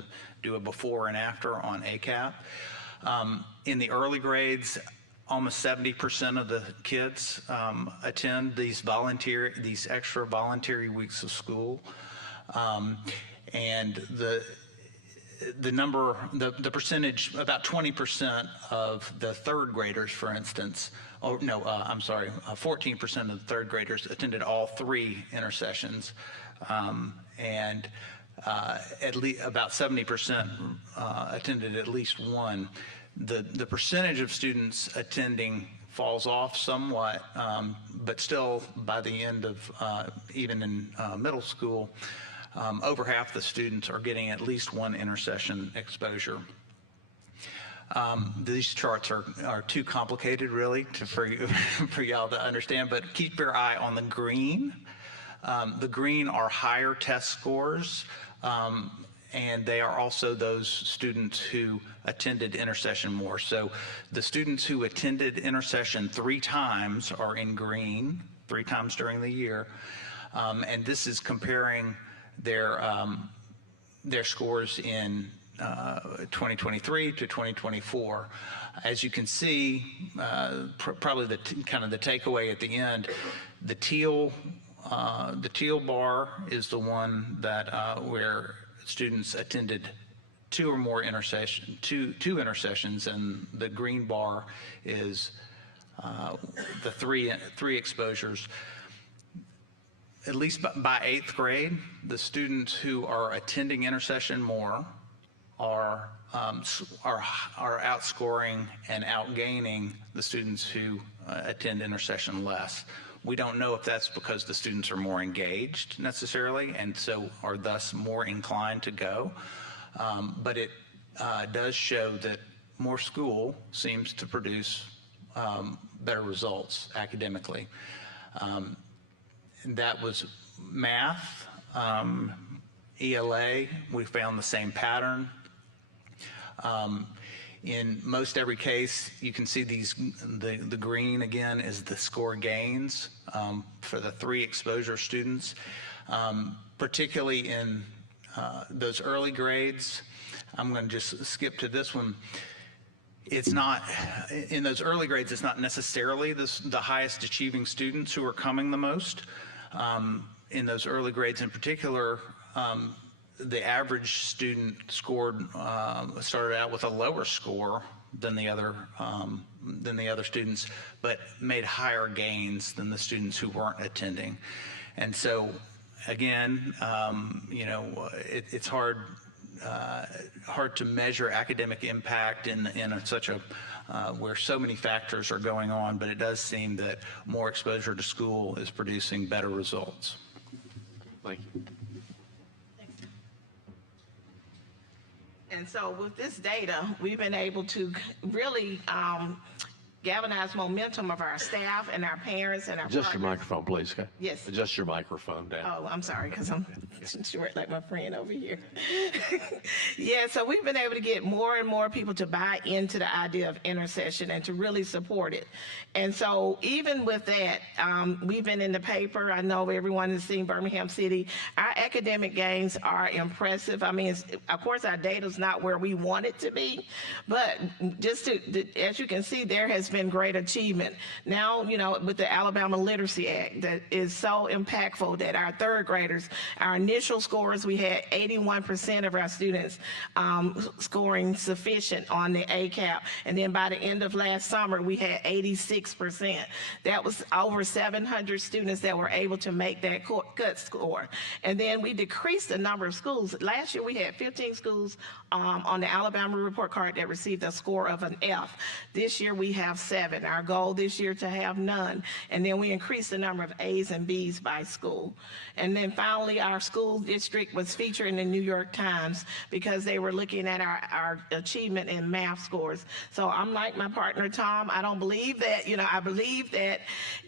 to do a before and after on ACAP. In the early grades, almost 70% of the kids attend these extra voluntary weeks of school, and the percentage, about 20% of the third graders, for instance, 14% of the third graders attended all 3 intercessions, and at least about 70% attended at least one. The percentage of students attending falls off somewhat, but still by the end of even in middle school, over half the students are getting at least one intercession exposure. These charts are too complicated really for y'all to understand, but keep your eye on the green. The green are higher test scores, and they are also those students who attended intercession more. So the students who attended intercession 3 times are in green, 3 times during the year, and this is comparing their scores in 2023 to 2024. As you can see, probably the takeaway at the end, the teal bar is the one that where students attended 2 or more two intercessions, and the green bar is the three exposures. At least by 8th grade, the students who are attending intercession more are outscoring and outgaining the students who attend intercession less. We don't know if that's because the students are more engaged necessarily, and so are thus more inclined to go. But it does show that more school seems to produce better results academically. That was math, ELA, we found the same pattern. In most every case, you can see the green again is the score gains for the 3 exposure students, particularly in those early grades. I'm going to just skip to this one. It's not, in those early grades, it's not necessarily the highest achieving students who are coming the most. In those early grades in particular, the average student started out with a lower score than the other students, but made higher gains than the students who weren't attending. And so, again, it's hard to measure academic impact in such a where so many factors are going on, but it does seem that more exposure to school is producing better results. Thank you. And so with this data, we've been able to really galvanize momentum of our staff and our parents and our Adjust your microphone, please, okay? Yes. Adjust your microphone down. Oh, I'm sorry, because I'm short like my friend over here. Yeah, so we've been able to get more and more people to buy into the idea of intercession and to really support it. And so even with that, we've been in the paper. I know everyone has seen Birmingham City. Our academic gains are impressive. I mean, of course, our data is not where we want it to be, but just as you can see, there has been great achievement. Now, with the Alabama Literacy Act, that is so impactful that our third graders, our initial scores, we had 81% of our students scoring sufficient on the ACAP. And then by the end of last summer, we had 86%. That was over 700 students that were able to make that cut score. And then we decreased the number of schools. Last year, we had 15 schools on the Alabama report card that received a score of an F. This year, we have 7. Our goal this year to have none. And then we increased the number of A's and B's by school. And then finally, our school district was featured in the New York Times because they were looking at our achievement in math scores. So I'm like my partner, Tom. I don't believe that, I believe that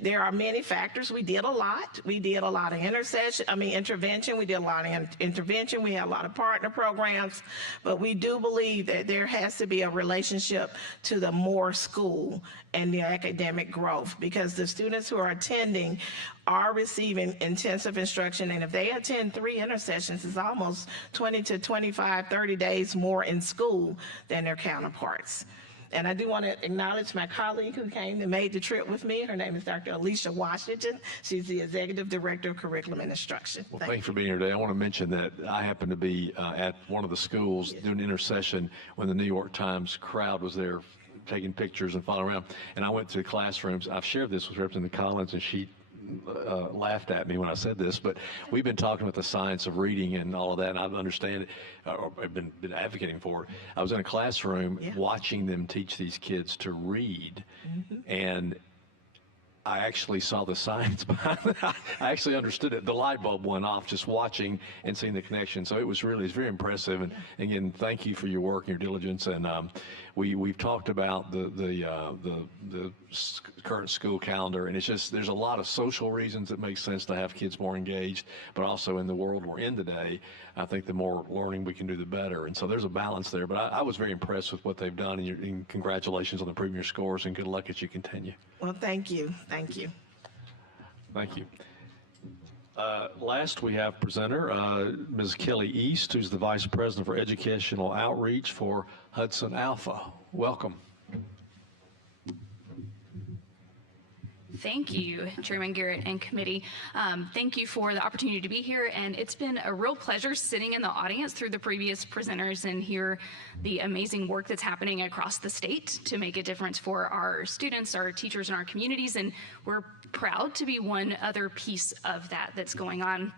there are many factors. We did a lot. We did a lot of intervention. We did a lot of intervention. We had a lot of partner programs. But we do believe that there has to be a relationship to the more school. school and their academic growth, because the students who are attending are receiving intensive instruction. And if they attend 3 intersessions, it's almost 20 to 25, 30 days more in school than their counterparts. And I do want to acknowledge my colleague who came and made the trip with me. Her name is Dr. Alicia Washington. She's the Executive Director of Curriculum and Instruction. Well, thank you for being here today. I want to mention that I happened to be at one of the schools doing intercession when the New York Times crowd was there taking pictures and following around. And I went to the classrooms. I've shared this with Representative Collins, and she laughed at me when I said this, but we've been talking about the science of reading and all of that, and I understand it, or I've been advocating for it. I was in a classroom watching them teach these kids to read, and I actually saw the science behind it. I actually understood it. The light bulb went off just watching and seeing the connection. So it's very impressive. And again, thank you for your work and your diligence. And we've talked about the current school calendar, and it's just there's a lot of social reasons that make sense to have kids more engaged, but also in the world we're in today, I think the more learning we can do, the better. And so there's a balance there. But I was very impressed with what they've done, and congratulations on improving your scores, and good luck as you continue. Well, thank you. Thank you. Thank you. Last, we have presenter Ms. Kelly East, who's the Vice President for Educational Outreach for Hudson Alpha. Welcome. Thank you, Chairman Garrett and committee. Thank you for the opportunity to be here, and it's been a real pleasure sitting in the audience through the previous presenters and hear the amazing work that's happening across the state to make a difference for our students, our teachers, and our communities, and we're proud to be one other piece of that that's going on.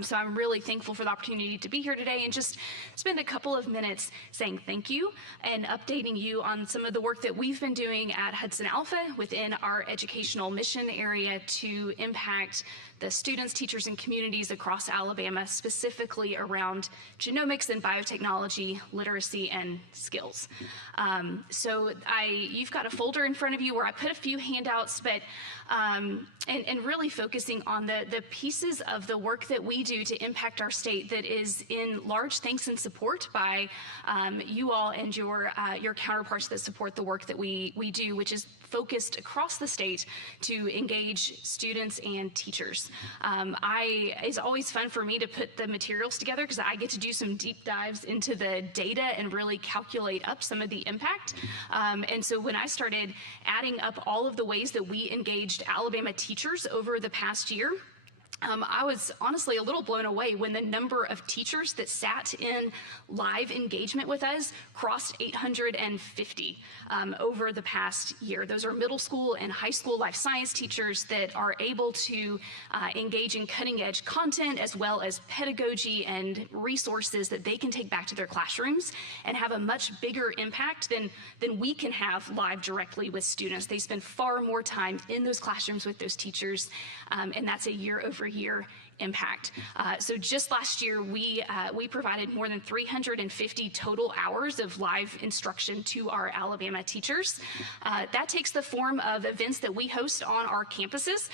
So I'm really thankful for the opportunity to be here today and just spend a couple of minutes saying thank you and updating you on some of the work that we've been doing at Hudson Alpha within our educational mission area to impact the students, teachers, and communities across Alabama, specifically around genomics and biotechnology, literacy, and skills. So you've got a folder in front of you where I put a few handouts, but and really focusing on the pieces of the work that we do to impact our state that is in large thanks and support by you all and your counterparts that support the work that we do, which is focused across the state to engage students and teachers. It's always fun for me to put the materials together because I get to do some deep dives into the data and really calculate up some of the impact. And so when I started adding up all of the ways that we engaged Alabama teachers over the past year, I was honestly a little blown away when the number of teachers that sat in live engagement with us crossed 850 over the past year. Those are middle school and high school life science teachers that are able to engage in cutting edge content as well as pedagogy and resources that they can take back to their classrooms and have a much bigger impact than we can have live directly with students. They spend far more time in those classrooms with those teachers, and that's a year-over-year impact. So just last year, we provided more than 350 total hours of live instruction to our Alabama teachers. That takes the form of events that we host on our campuses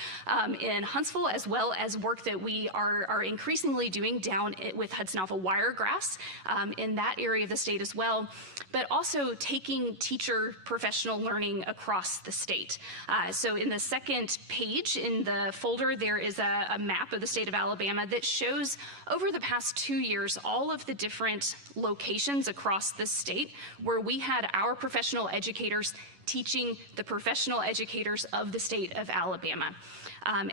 in Huntsville, as well as work that we are increasingly doing down with Hudson Alpha Wiregrass in that area of the state as well, but also taking teacher professional learning across the state. So in the second page in the folder, there is a map of the state of Alabama that shows over the past 2 years all of the different locations across the state where we had our professional educators teaching the professional educators of the state of Alabama.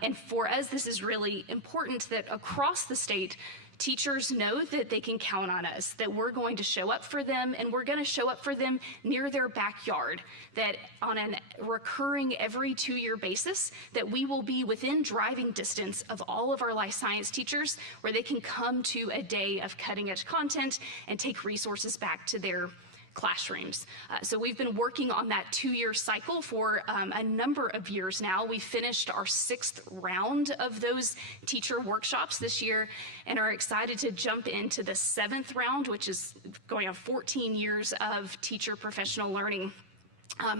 And for us, this is really important that across the state, teachers know that they can count on us, that we're going to show up for them, and we're going to show up for them near their backyard, that on a recurring every 2-year basis, that we will be within driving distance of all of our life science teachers where they can come to a day of cutting edge content and take resources back to their classrooms. So we've been working on that 2-year cycle for a number of years now. We finished our 6th round of those teacher workshops this year and are excited to jump into the 7th round, which is going on 14 years of teacher professional learning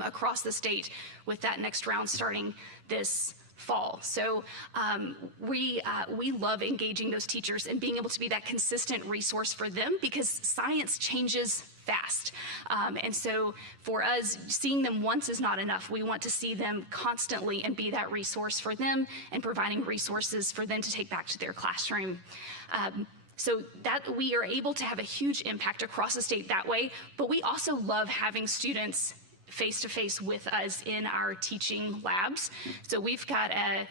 across the state, with that next round starting this fall. So we love engaging those teachers and being able to be that consistent resource for them because science changes fast. And so for us, seeing them once is not enough. We want to see them constantly and be that resource for them and providing resources for them to take back to their classroom. So that we are able to have a huge impact across the state that way, but we also love having students face-to-face with us in our teaching labs. So we've got a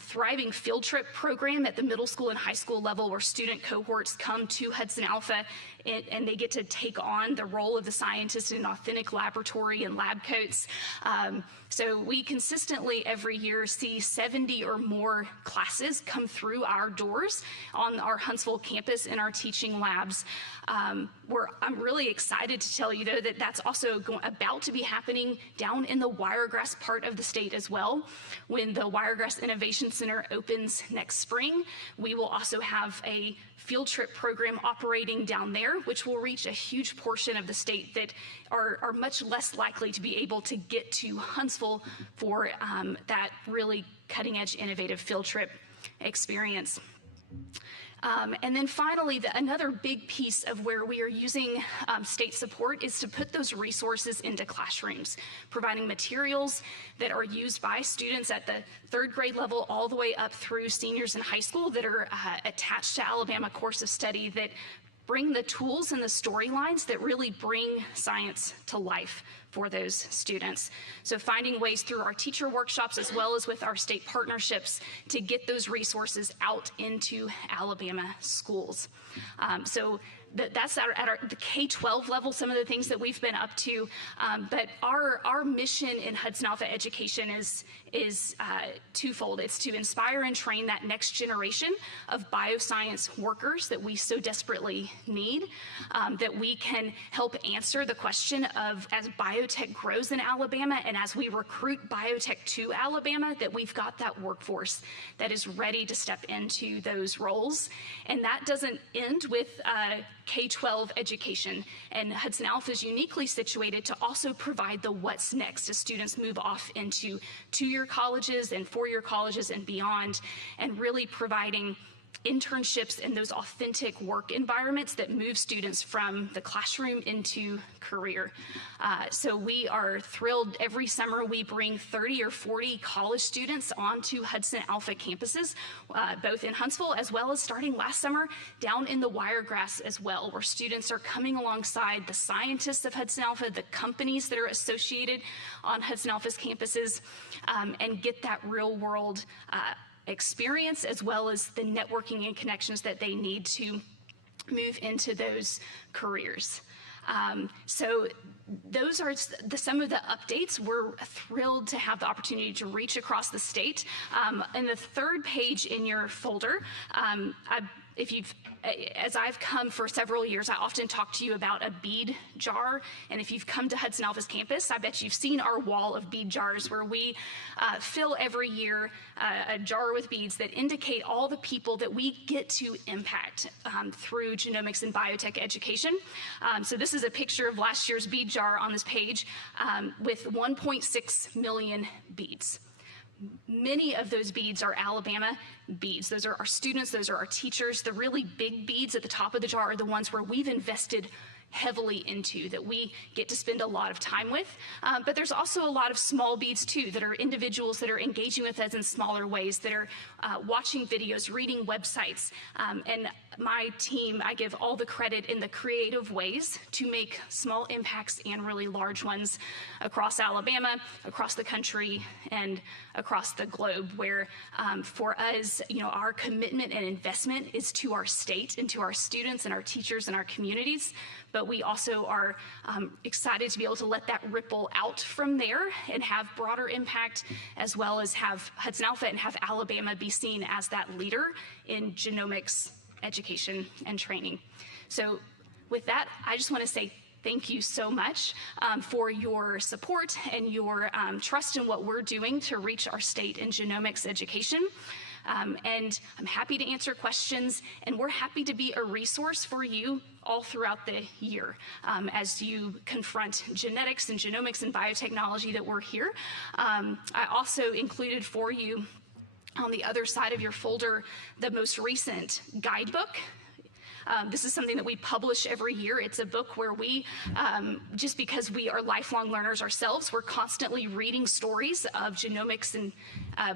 thriving field trip program at the middle school and high school level where student cohorts come to Hudson Alpha and they get to take on the role of the scientist in an authentic laboratory and lab coats. So we consistently every year see 70 or more classes come through our doors on our Huntsville campus in our teaching labs. I'm really excited to tell you, though, that that's also about to be happening down in the Wiregrass part of the state as well. When the Wiregrass Innovation Center opens next spring, we will also have a field trip program operating down there, which will reach a huge portion of the state that are much less likely to be able to get to Huntsville for that really cutting-edge innovative field trip experience. And then finally, another big piece of where we are using state support is to put those resources into classrooms, providing materials that are used by students at the third grade level all the way up through seniors in high school that are attached to Alabama course of study that bring the tools and the storylines that really bring science to life for those students. So finding ways through our teacher workshops as well as with our state partnerships to get those resources out into Alabama schools. So that's at the K-12 level, some of the things that we've been up to. But our mission in Hudson Alpha Education is twofold. It's to inspire and train that next generation of bioscience workers that we so desperately need, that we can help answer the question of, as biotech grows in Alabama and as we recruit biotech to Alabama, that we've got that workforce that is ready to step into those roles. And that doesn't end with K-12 education, and Hudson Alpha is uniquely situated to also provide the what's next as students move off into two-year colleges and four-year colleges and beyond, and really providing internships in those authentic work environments that move students from the classroom into career. So we are thrilled. Every summer we bring 30 or 40 college students onto Hudson Alpha campuses, both in Huntsville as well as starting last summer down in the Wiregrass as well, where students are coming alongside the scientists of Hudson Alpha, the companies that are associated on Hudson Alpha's campuses, and get that real world experience as well as the networking and connections that they need to move into those careers. So those are some of the updates. We're thrilled to have the opportunity to reach across the state. In the third page in your folder, as I've come for several years, I often talk to you about a bead jar. And if you've come to Hudson Alpha's campus, I bet you've seen our wall of bead jars where we fill every year a jar with beads that indicate all the people that we get to impact through genomics and biotech education. So this is a picture of last year's bead jar on this page with 1.6 million beads. Many of those beads are Alabama beads. Those are our students, those are our teachers. The really big beads at the top of the jar are the ones where we've invested heavily into, that we get to spend a lot of time with. But there's also a lot of small beads too, that are individuals that are engaging with us in smaller ways, that are watching videos, reading websites. And my team, I give all the credit in the creative ways to make small impacts and really large ones across Alabama, across the country, and across the globe, where for us, our commitment and investment is to our state and to our students and our teachers and our communities. But we also are excited to be able to let that ripple out from there and have broader impact, as well as have Hudson Alpha and have Alabama be seen as that leader in genomics education and training. So with that, I just want to say thank you so much for your support and your trust in what we're doing to reach our state in genomics education. And I'm happy to answer questions, and we're happy to be a resource for you all throughout the year as you confront genetics and genomics and biotechnology that we're here. I also included for you on the other side of your folder the most recent guidebook This is something that we publish every year. It's a book where we, just because we are lifelong learners ourselves, we're constantly reading stories of genomics and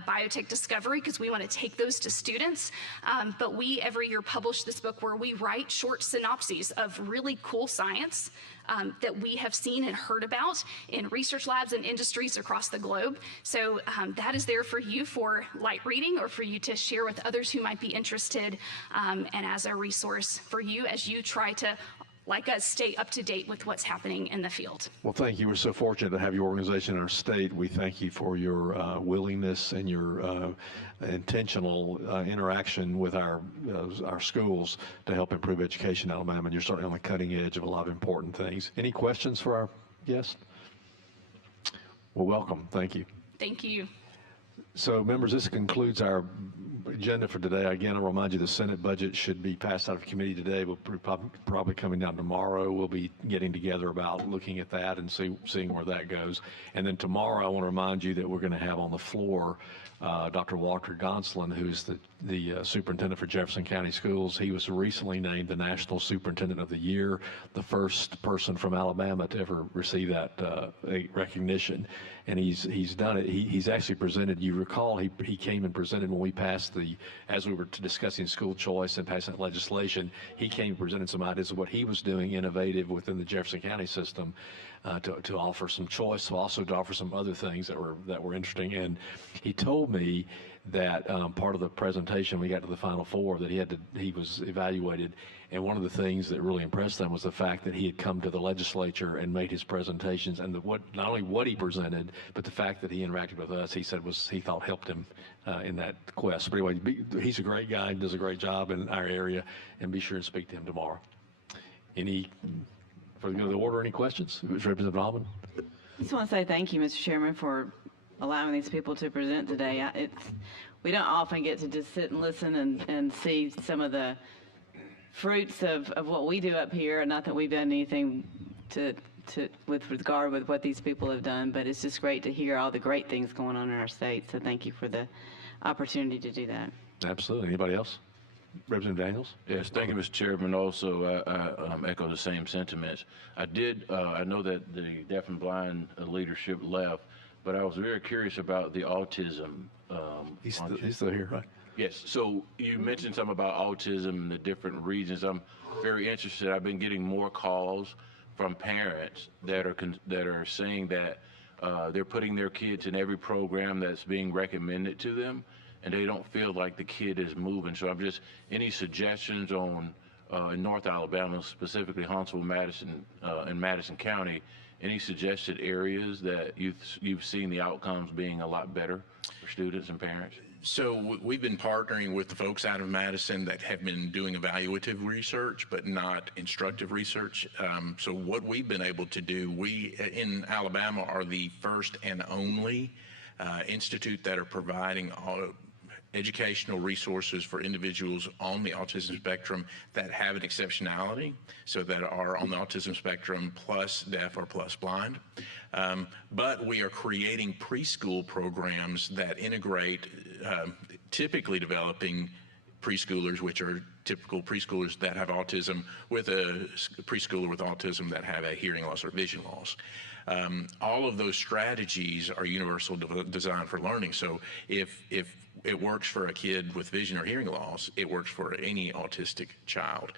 biotech discovery because we want to take those to students. But we every year publish this book where we write short synopses of really cool science that we have seen and heard about in research labs and industries across the globe. So that is there for you for light reading or for you to share with others who might be interested, and as a resource for you as you try to, like us, stay up to date with what's happening in the field. Well, thank you. We're so fortunate to have your organization in our state. We thank you for your willingness and your intentional interaction with our schools to help improve education in Alabama. And you're certainly on the cutting edge of a lot of important things. Any questions for our guest? Well, welcome. Thank you. Thank you. So, members, this concludes our agenda for today. Again, I'll remind you the Senate budget should be passed out of committee today. We'll probably coming down tomorrow. We'll be getting together about looking at that and seeing where that goes. And then tomorrow, I want to remind you that we're going to have on the floor Dr. Walter Gonsolin, who's the superintendent for Jefferson County Schools. He was recently named the National Superintendent of the Year, the first person from Alabama to ever receive that recognition. And he's done it. He's actually presented. You recall he came and presented when we passed as we were discussing school choice and passing that legislation. He came and presented some ideas of what he was doing innovative within the Jefferson County system to offer some choice, also to offer some other things that were interesting. And he told me that part of the presentation, we got to the Final Four, that he was evaluated, and one of the things that really impressed them was the fact that he had come to the legislature and made his presentations, and not only what he presented, but the fact that he interacted with us, he said he thought helped him in that quest. But anyway, he's a great guy, does a great job in our area, and be sure and speak to him tomorrow. For the good of the order, any questions? Representative Alban? I just want to say thank you, Mr. Chairman, for allowing these people to present today. We don't often get to just sit and listen and see some of the fruits of what we do up here, and not that we've done anything with regard with what these people have done, but it's just great to hear all the great things going on in our state. So thank you for the opportunity to do that. Absolutely. Anybody else? Representative Daniels? Yes, thank you, Mr. Chairman. Also, I echo the same sentiments. I know that the deaf and blind leadership left, but I was very curious about the autism. He's still here, right? Yes, so you mentioned something about autism in the different regions. I'm very interested. I've been getting more calls from parents that are saying that they're putting their kids in every program that's being recommended to them, and they don't feel like the kid is moving. So any suggestions on in North Alabama, specifically Huntsville, Madison, and Madison County, any suggested areas that you've seen the outcomes being a lot better for students and parents? So we've been partnering with the folks out of Madison that have been doing evaluative research, but not instructive research. So what we've been able to do, we in Alabama are the first and only institute that are providing educational resources for individuals on the autism spectrum that have an exceptionality, so that are on the autism spectrum plus deaf or plus blind. But we are creating preschool programs that integrate typically developing preschoolers, which are typical preschoolers that have autism, with a preschooler with autism that have a hearing loss or vision loss. All of those strategies are universal design for learning. So if it works for a kid with vision or hearing loss, it works for any autistic child.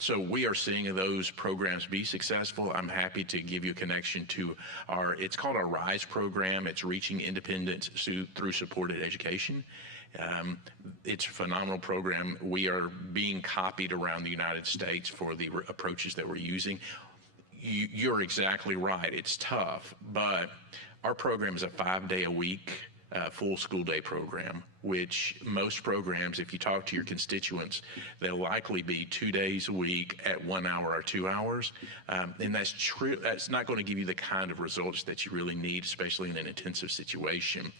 So we are seeing those programs be successful. I'm happy to give you a connection to it's called our RISE program. It's Reaching Independence Through Supported Education. It's a phenomenal program. We are being copied around the United States for the approaches that we're using. You're exactly right. It's tough, but our program is a 5-day-a-week full school day program, which most programs, if you talk to your constituents, they'll likely be 2 days a week at 1 hour or 2 hours. And that's true. That's not going to give you the kind of results that you really need, especially in an intensive situation.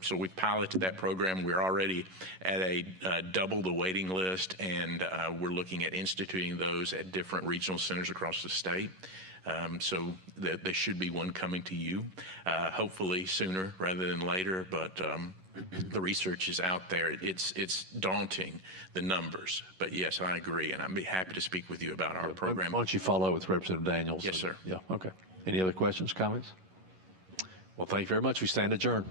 So we've piloted that program. We're already at a double the waiting list, and we're looking at instituting those at different regional centers across the state. So there should be one coming to you, hopefully sooner rather than later, but the research is out there. It's daunting, the numbers, but yes, I agree, and I'd be happy to speak with you about our program. Why don't you follow up with Representative Daniels? Yes, sir. Yeah, okay. Any other questions, comments? Well, thank you very much. We stand adjourned.